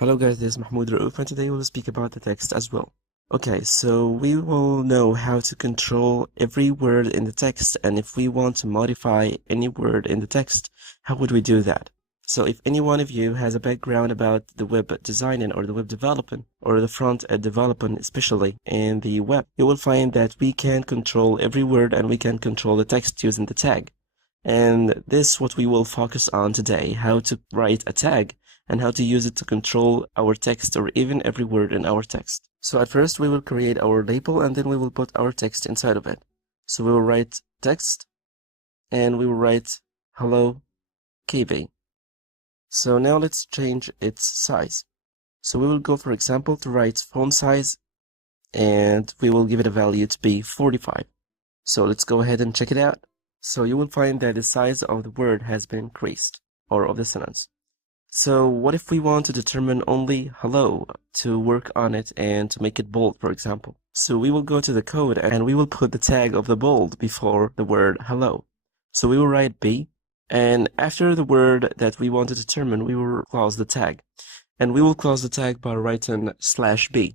Hello guys, this is Mahmoud Raouf and today we'll speak about the text as well. Okay, so we will know how to control every word in the text, and if we want to modify any word in the text, how would we do that? So if any one of you has a background about the web designing or the web development or the front-end development, especially in the web, you will find that we can control every word and we can control the text using the tag. And this is what we will focus on today, how to write a tag and how to use it to control our text or even every word in our text. So at first we will create our label and then we will put our text inside of it. So we will write text and we will write hello Kivy. So now let's change its size. So we will go, for example, to write font size and we will give it a value to be 45. So let's go ahead and check it out. So you will find that the size of the word has been increased, or of the sentence. So what if we want to determine only hello to work on it and to make it bold, for example? So we will go to the code and we will put the tag of the bold before the word hello. So we will write B, and after the word that we want to determine, we will close the tag. And we will close the tag by writing /B.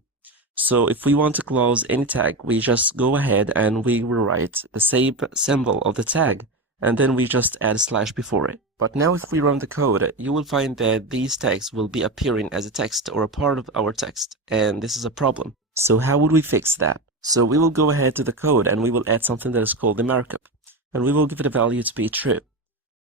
So if we want to close any tag, we just go ahead and we will write the same symbol of the tag, and then we just add a slash before it. But now if we run the code, you will find that these tags will be appearing as a text or a part of our text, and this is a problem. So how would we fix that? So we will go ahead to the code and we will add something that is called the markup, and we will give it a value to be true.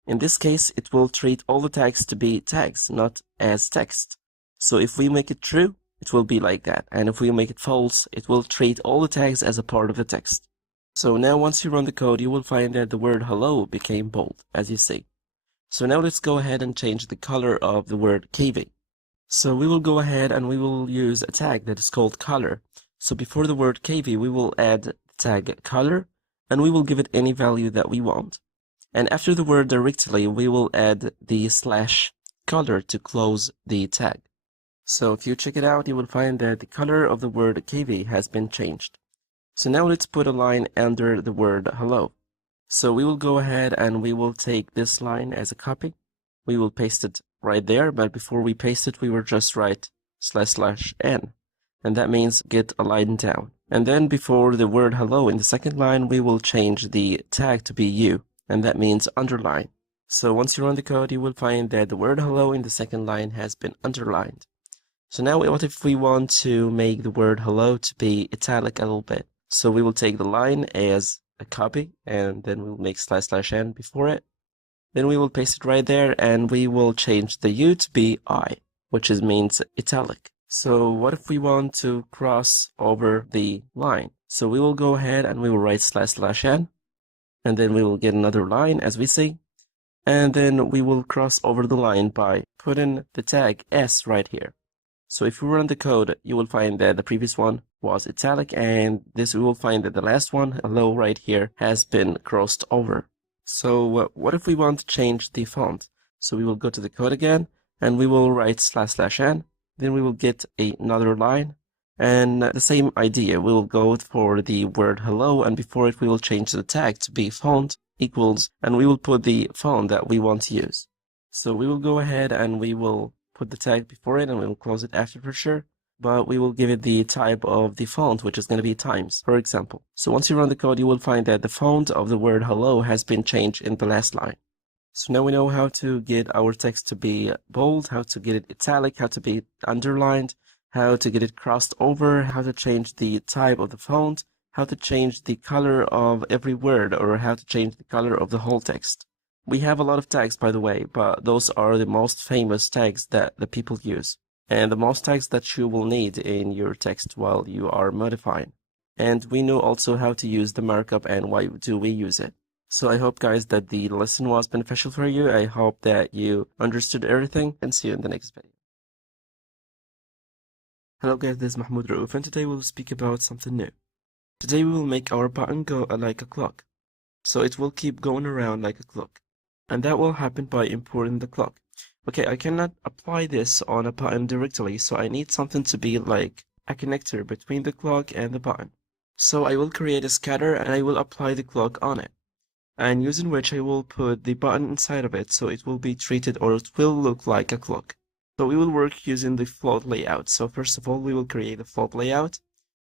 In this case, it will treat all the tags to be tags, not as text. So if we make it true, it will be like that, and if we make it false, it will treat all the tags as a part of the text. So now once you run the code, you will find that the word hello became bold, as you see. So now let's go ahead and change the color of the word Kivy. So we will go ahead and we will use a tag that is called color. So before the word Kivy, we will add the tag color, and we will give it any value that we want. And after the word directly, we will add the /color to close the tag. So if you check it out, you will find that the color of the word Kivy has been changed. So now let's put a line under the word hello. So we will go ahead and we will take this line as a copy. We will paste it right there, but before we paste it, we will just write /n. And that means get a line down. And then before the word hello in the second line, we will change the tag to be U, and that means underline. So once you run the code, you will find that the word hello in the second line has been underlined. So now what if we want to make the word hello to be italic a little bit? So we will take the line as a copy, and then we'll make /n before it. Then we will paste it right there, and we will change the U to be I, which means italic. So what if we want to cross over the line? So we will go ahead and we will write /n, and then we will get another line, as we see. And then we will cross over the line by putting the tag S right here. So if you run the code, you will find that the previous one was italic, and this we will find that the last one, hello right here, has been crossed over. So what if we want to change the font? So we will go to the code again, and we will write /n, then we will get another line, and the same idea, we will go for the word hello, and before it we will change the tag to be font equals, and we will put the font that we want to use. So we will go ahead and we will put the tag before it, and we will close it after for sure, but we will give it the type of the font, which is going to be Times, for example. So once you run the code, you will find that the font of the word hello has been changed in the last line. So now we know how to get our text to be bold, how to get it italic, how to be underlined, how to get it crossed over, how to change the type of the font, how to change the color of every word, or how to change the color of the whole text. We have a lot of tags, by the way, but those are the most famous tags that the people use, and the most tags that you will need in your text while you are modifying. And we know also how to use the markup and why do we use it. So I hope, guys, that the lesson was beneficial for you. I hope that you understood everything, and see you in the next video. Hello guys, this is Mahmoud Raouf, and today we'll speak about something new. Today we will make our button go like a clock. So it will keep going around like a clock. And that will happen by importing the clock. Okay, I cannot apply this on a button directly, so I need something to be like a connector between the clock and the button. So I will create a scatter and I will apply the clock on it, and using which I will put the button inside of it so it will be treated, or it will look like a clock. So we will work using the float layout. So first of all, we will create a float layout,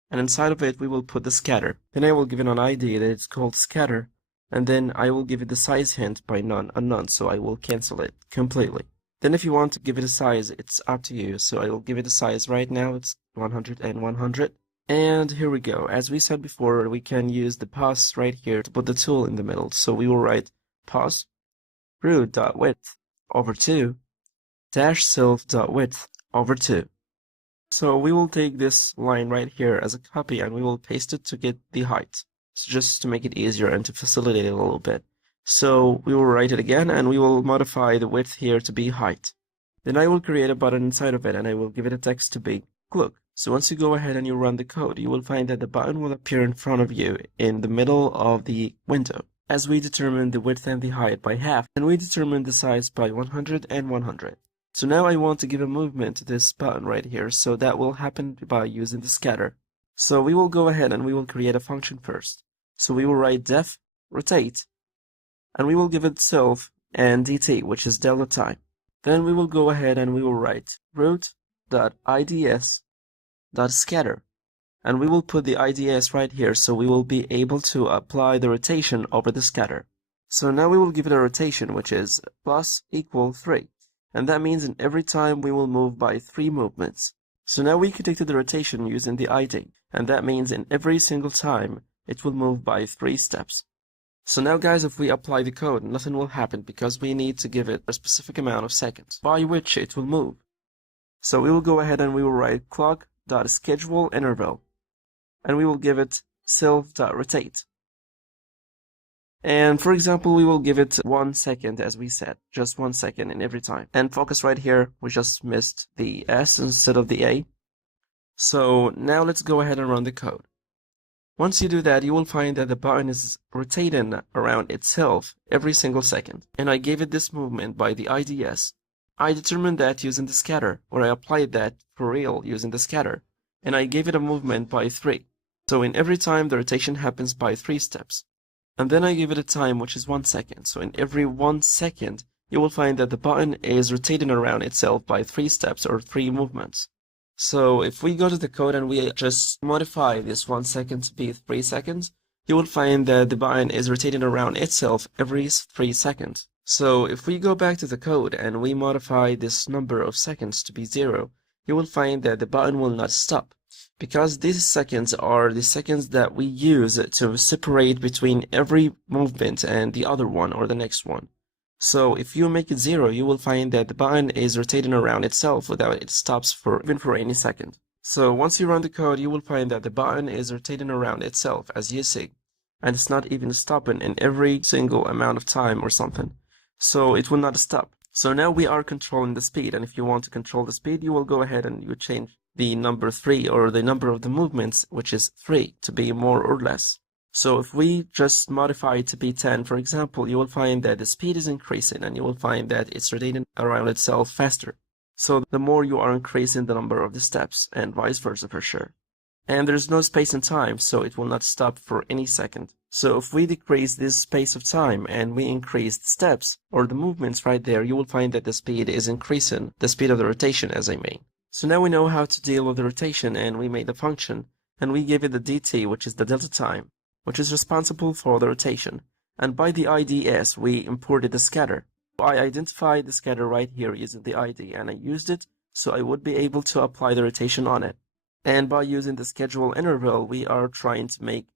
and inside of it, we will put the scatter. Then I will give it an ID that it's called scatter, and then I will give it the size hint by none, so I will cancel it completely. Then if you want to give it a size, it's up to you. So I will give it a size right now, it's 100 and 100. And here we go. As we said before, we can use the pause right here to put the tool in the middle. So we will write pause root.width over 2 dash self.width over 2. So we will take this line right here as a copy and we will paste it to get the height. So just to make it easier and to facilitate it a little bit. So we will write it again and we will modify the width here to be height. Then I will create a button inside of it and I will give it a text to be look. So once you go ahead and you run the code, you will find that the button will appear in front of you in the middle of the window. As we determine the width and the height by half, and we determine the size by 100 and 100. So now I want to give a movement to this button right here, so that will happen by using the scatter. So we will go ahead and we will create a function first. So we will write def rotate, and we will give it self and dt, which is delta time. Then we will go ahead and we will write root.ids.scatter, and we will put the IDS right here, so we will be able to apply the rotation over the scatter. So now we will give it a rotation, which is plus equal 3. And that means in every time we will move by 3 movements. So now we conducted the rotation using the ID, and that means in every single time it will move by 3 steps. So now guys, if we apply the code, nothing will happen because we need to give it a specific amount of seconds by which it will move. So we will go ahead and we will write clock.scheduleInterval, and we will give it self.rotate. And for example, we will give it 1 second, as we said, just 1 second in every time. And focus right here, we just missed the S instead of the A. So now let's go ahead and run the code. Once you do that, you will find that the button is rotating around itself every single second. And I gave it this movement by the IDS. I determined that using the scatter, or I applied that for real using the scatter. And I gave it a movement by 3. So in every time the rotation happens by 3 steps. And then I give it a time which is 1 second. So in every 1 second, you will find that the button is rotating around itself by 3 steps or 3 movements. So if we go to the code and we just modify this 1 second to be 3 seconds, you will find that the button is rotating around itself every 3 seconds. So if we go back to the code and we modify this number of seconds to be 0, you will find that the button will not stop, because these seconds are the seconds that we use to separate between every movement and the other one or the next one. So if you make it 0, you will find that the button is rotating around itself without it stops even for any second. So once you run the code, you will find that the button is rotating around itself, as you see, and it's not even stopping in every single amount of time or something. So it will not stop. So now we are controlling the speed, and if you want to control the speed, you will go ahead and you change the number 3 or the number of the movements, which is 3, to be more or less. So if we just modify it to be 10, for example, you will find that the speed is increasing and you will find that it's rotating around itself faster. So the more you are increasing the number of the steps, and vice versa for sure. And there's no space and time, so it will not stop for any second. So if we decrease this space of time and we increase the steps or the movements right there, you will find that the speed is increasing, the speed of the rotation as I mean. So now we know how to deal with the rotation, and we made a function, and we gave it the dt, which is the delta time, which is responsible for the rotation. And by the IDS, we imported the scatter. I identified the scatter right here using the ID, and I used it so I would be able to apply the rotation on it. And by using the schedule interval, we are trying to make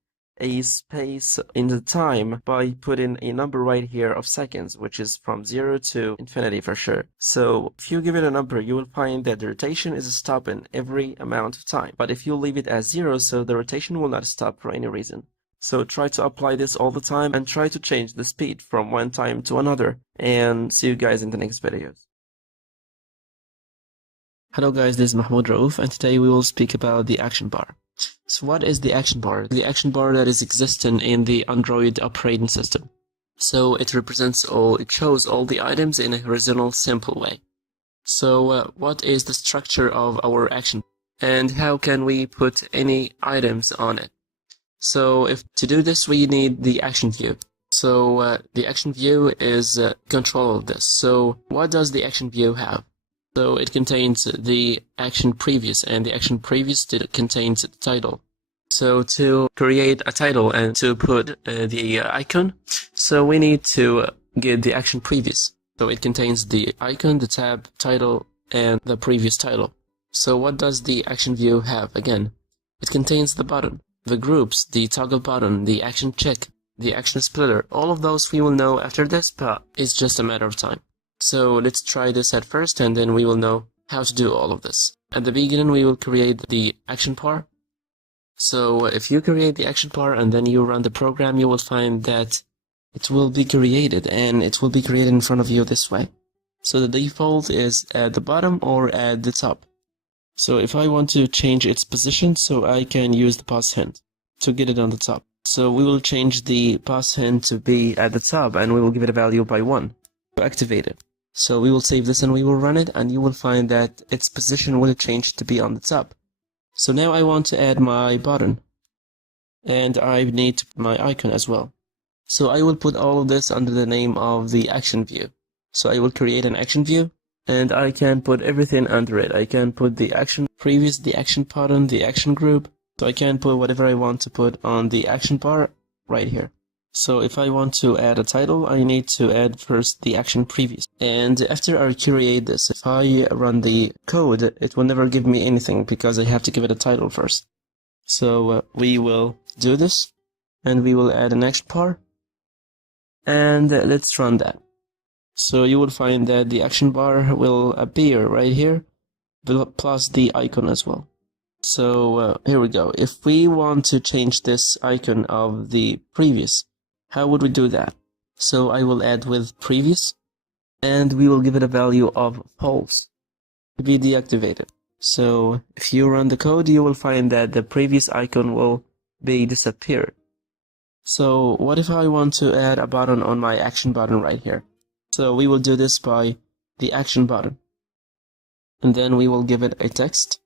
a space in the time by putting a number right here of seconds, which is from 0 to infinity for sure. So if you give it a number, you will find that the rotation is stopping every amount of time. But if you leave it as 0, so the rotation will not stop for any reason. So try to apply this all the time and try to change the speed from one time to another. And see you guys in the next videos. Hello guys, this is Mahmoud Raouf, and today we will speak about the action bar. So what is the action bar? The action bar that is existing in the Android operating system. So it shows all the items in a horizontal simple way. So what is the structure of our action, and how can we put any items on it? So to do this, we need the action view. So the action view is control of this. So what does the action view have? So it contains the action previous, and the action previous contains the title. So to create a title and to put the icon, so we need to get the action previous. So it contains the icon, the tab, title, and the previous title. So what does the action view have? Again, it contains the button, the groups, the toggle button, the action check, the action splitter. All of those we will know after this, but it's just a matter of time. So let's try this at first, and then we will know how to do all of this. At the beginning, we will create the action bar. So if you create the action bar and then you run the program, you will find that it will be created, and it will be created in front of you this way. So the default is at the bottom or at the top. So if I want to change its position, so I can use the pause hint to get it on the top. So we will change the pause hint to be at the top, and we will give it a value by 1 to activate it. So we will save this and we will run it, and you will find that its position will change to be on the top. So now I want to add my button, and I need my icon as well. So I will put all of this under the name of the action view. So I will create an action view, and I can put everything under it. I can put the action previous, the action button, the action group. So I can put whatever I want to put on the action bar right here. So if I want to add a title, I need to add first the action previous. And after I create this, if I run the code, it will never give me anything because I have to give it a title first. So we will do this, and we will add an action bar, and let's run that. So you will find that the action bar will appear right here, plus the icon as well. So here we go. If we want to change this icon of the previous, how would we do that? So I will add with previous, and we will give it a value of false to be deactivated. So if you run the code, you will find that the previous icon will be disappeared. So what if I want to add a button on my action button right here? So we will do this by the action button, and then we will give it a text.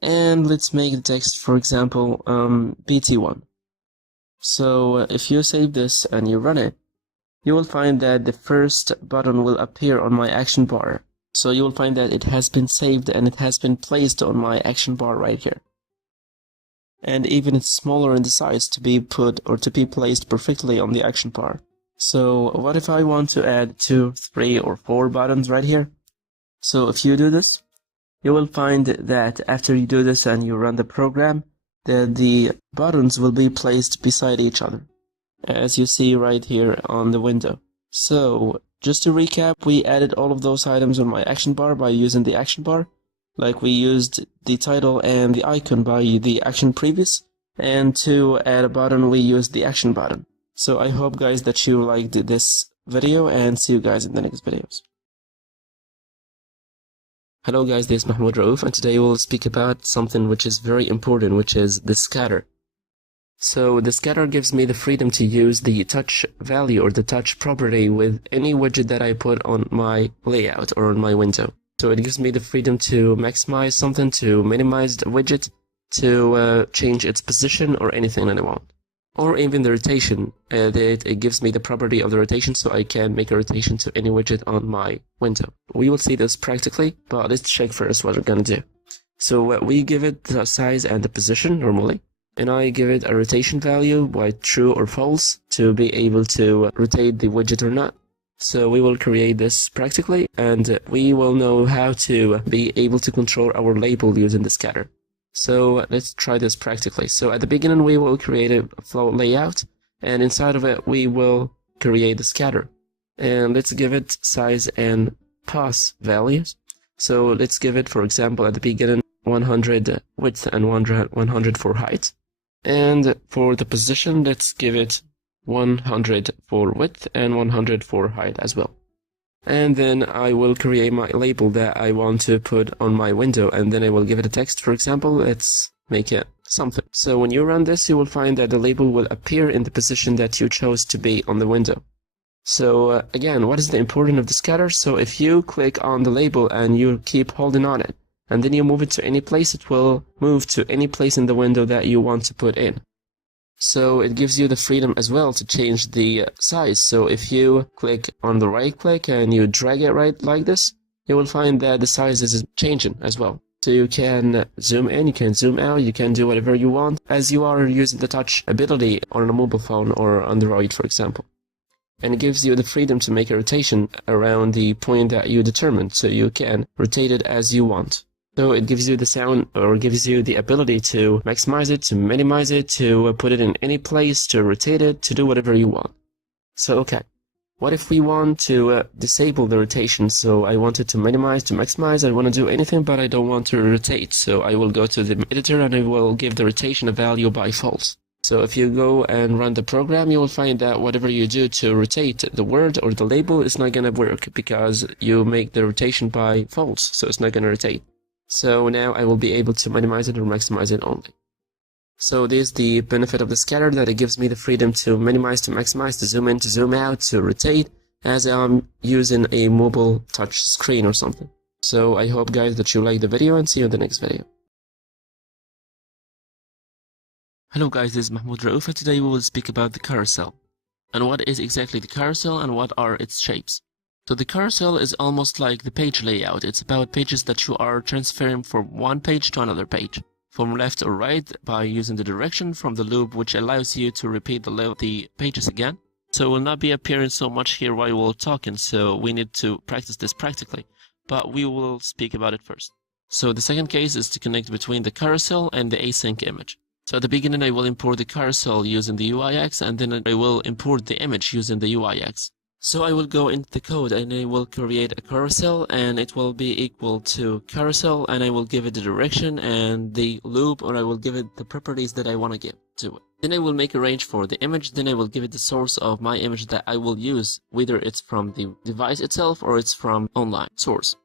And let's make the text, for example, BT1. So if you save this and you run it, you will find that the first button will appear on my action bar. So you will find that it has been saved and it has been placed on my action bar right here. And even it's smaller in the size to be put or to be placed perfectly on the action bar. So what if I want to add 2, 3, or 4 buttons right here? So if you do this, you will find that after you do this and you run the program, that the buttons will be placed beside each other, as you see right here on the window. So just to recap, we added all of those items on my action bar by using the action bar, like we used the title and the icon by the action previous, and to add a button we used the action button. So I hope guys that you liked this video, and see you guys in the next videos. Hello guys, this is Mahmoud Raouf, and today we'll speak about something which is very important, which is the scatter. So the scatter gives me the freedom to use the touch value or the touch property with any widget that I put on my layout or on my window. So it gives me the freedom to maximize something, to minimize the widget, to change its position or anything that I want. Or even the rotation, it gives me the property of the rotation, so I can make a rotation to any widget on my window. We will see this practically, but let's check first what we're going to do. So we give it the size and the position normally, and I give it a rotation value by true or false to be able to rotate the widget or not. So we will create this practically, and we will know how to be able to control our label using the scatter. So let's try this practically. So at the beginning we will create a flow layout, and inside of it we will create the scatter. And let's give it size and pass values. So let's give it, for example, at the beginning 100 width and 100 for height. And for the position, let's give it 100 for width and 100 for height as well. And then I will create my label that I want to put on my window, and then I will give it a text. For example, let's make it something. So when you run this, you will find that the label will appear in the position that you chose to be on the window. So again, what is the importance of the scatter? So if you click on the label and you keep holding on it, and then you move it to any place, it will move to any place in the window that you want to put in. So it gives you the freedom as well to change the size. So if you click on the right click and you drag it right like this, you will find that the size is changing as well. So you can zoom in, you can zoom out, you can do whatever you want as you are using the touch ability on a mobile phone or Android, for example. And it gives you the freedom to make a rotation around the point that you determined, so you can rotate it as you want. So it gives you the sound, or gives you the ability to maximize it, to minimize it, to put it in any place, to rotate it, to do whatever you want. So okay, what if we want to disable the rotation? So I want it to minimize, to maximize, I want to do anything, but I don't want to rotate. So I will go to the editor and I will give the rotation a value by false. So if you go and run the program, you will find that whatever you do to rotate the word or the label is not going to work because you make the rotation by false, so it's not going to rotate. So now I will be able to minimize it or maximize it only. So this is the benefit of the scatter, that it gives me the freedom to minimize, to maximize, to zoom in, to zoom out, to rotate, as I'm using a mobile touch screen or something. So I hope, guys, that you like the video, and see you in the next video. Hello guys, this is Mahmoud Raouf. Today we will speak about the carousel. And what is exactly the carousel and what are its shapes. So the carousel is almost like the page layout. It's about pages that you are transferring from one page to another page, from left or right, by using the direction from the loop, which allows you to repeat the pages again. So it will not be appearing so much here while we're talking, so we need to practice this practically. But we will speak about it first. So the second case is to connect between the carousel and the async image. So at the beginning I will import the carousel using the UIX, and then I will import the image using the UIX. So I will go into the code and I will create a carousel, and it will be equal to carousel, and I will give it the direction and the loop, or I will give it the properties that I want to give to it. Then I will make a range for the image, then I will give it the source of my image that I will use, whether it's from the device itself or it's from online source.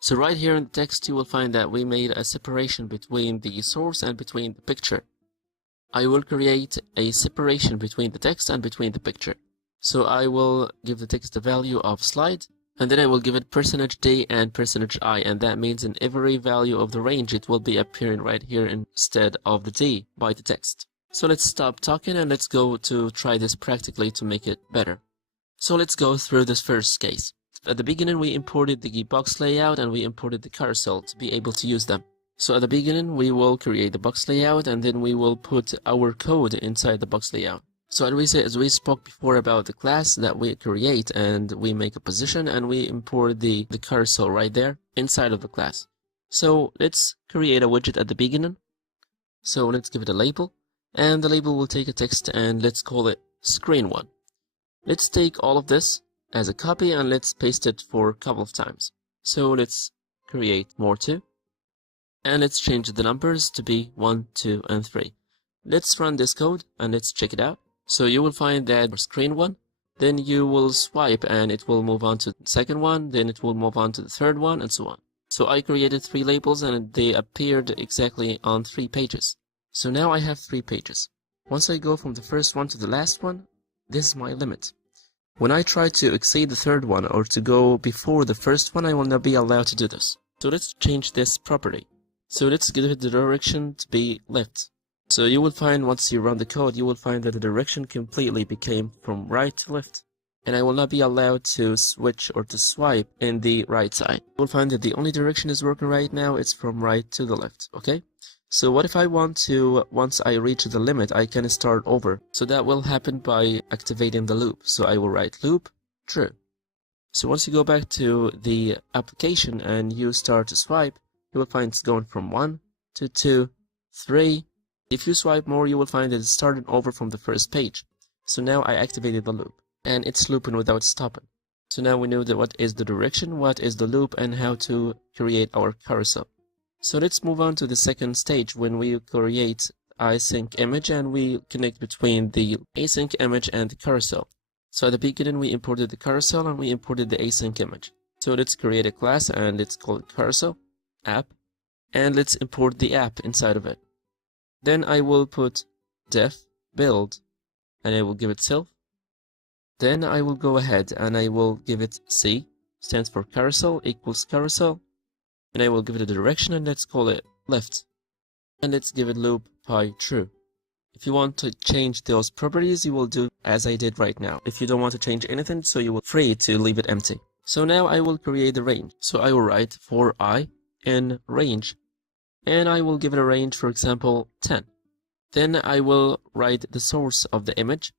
So right here in the text you will find that we made a separation between the source and between the picture. I will create a separation between the text and between the picture. So I will give the text a value of slide, and then I will give it %d and %i, and that means in every value of the range it will be appearing right here instead of the d by the text. So let's stop talking and let's go to try this practically to make it better. So let's go through this first case. At the beginning we imported the box layout and we imported the carousel to be able to use them. So at the beginning we will create the box layout, and then we will put our code inside the box layout. So as we spoke before about the class that we create, and we make a position and we import the carousel right there inside of the class. So let's create a widget at the beginning. So let's give it a label, and the label will take a text and let's call it screen1. Let's take all of this as a copy and let's paste it for a couple of times. So let's create more too. And let's change the numbers to be 1, 2, and 3. Let's run this code and let's check it out. So you will find that screen 1, then you will swipe and it will move on to the second one, then it will move on to the third one, and so on. So I created 3 labels and they appeared exactly on 3 pages. So now I have 3 pages. Once I go from the first one to the last one, this is my limit. When I try to exceed the third one or to go before the first one, I will not be allowed to do this. So let's change this property. So let's give it the direction to be left. So you will find once you run the code, you will find that the direction completely became from right to left. And I will not be allowed to switch or to swipe in the right side. You will find that the only direction is working right now, it's from right to the left, okay? So what if I want to, once I reach the limit, I can start over. So that will happen by activating the loop. So I will write loop, true. So once you go back to the application and you start to swipe, you will find it's going from 1 to 2, 3. If you swipe more, you will find that it's starting over from the first page. So now I activated the loop, and it's looping without stopping. So now we know that what is the direction, what is the loop, and how to create our carousel. So let's move on to the second stage when we create async image and we connect between the async image and the carousel. So at the beginning we imported the carousel and we imported the async image. So let's create a class and let's call it carousel app, and let's import the app inside of it. Then I will put def build and I will give it self. Then I will go ahead and I will give it C, stands for carousel, equals carousel, and I will give it a direction and let's call it left. And let's give it loop by true. If you want to change those properties, you will do as I did right now. If you don't want to change anything, so you will free to leave it empty. So now I will create the range. So I will write for I in range, and I will give it a range, for example, 10. Then I will write the source of the image,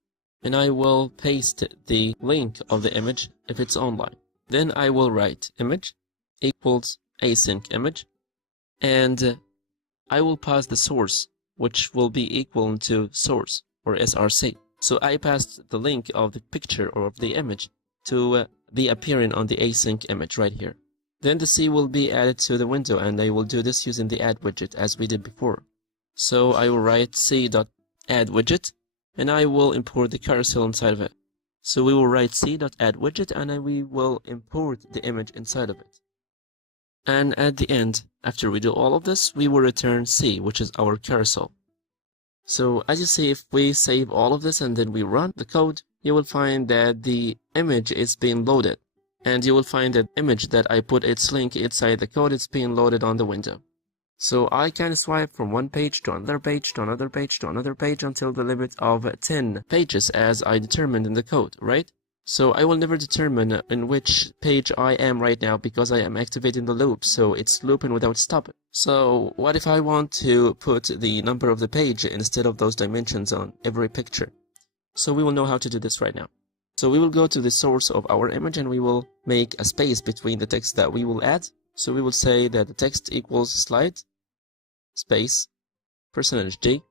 and I will paste the link of the image if it's online. Then I will write image equals async image, and I will pass the source, which will be equal to source or src. So I passed the link of the picture or of the image to be appearing on the async image right here. Then the C will be added to the window, and I will do this using the add widget as we did before. So I will write c.addWidget, and I will import the carousel inside of it. So we will write c.addWidget, and we will import the image inside of it. And at the end, after we do all of this, we will return C, which is our carousel. So as you see, if we save all of this and then we run the code, you will find that the image is being loaded. And you will find that image that I put its link inside the code is being loaded on the window. So I can swipe from one page to another page to another page to another page until the limit of 10 pages as I determined in the code, right? So I will never determine in which page I am right now because I am activating the loop, so it's looping without stopping. So what if I want to put the number of the page instead of those dimensions on every picture? So we will know how to do this right now. So we will go to the source of our image, and we will make a space between the text that we will add. So we will say that the text equals slide space %d.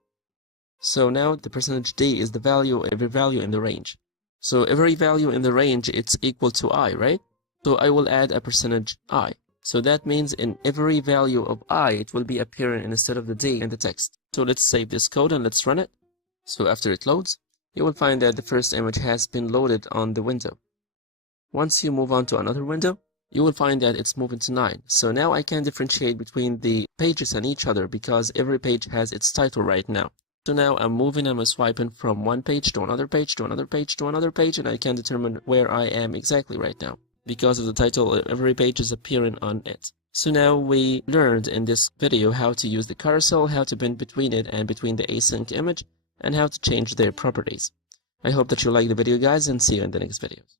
So now the %d is the value, every value in the range. So every value in the range, it's equal to I, right? So I will add a %i. So that means in every value of I, it will be appearing instead of the d in the text. So let's save this code and let's run it. So after it loads, you will find that the first image has been loaded on the window. Once you move on to another window, you will find that it's moving to 9. So now I can differentiate between the pages and each other because every page has its title right now. So now I'm moving and I'm swiping from one page to another page to another page to another page, and I can determine where I am exactly right now. Because of the title, every page is appearing on it. So now we learned in this video how to use the carousel, how to bend between it and between the async image, and how to change their properties. I hope that you like the video, guys, and see you in the next videos.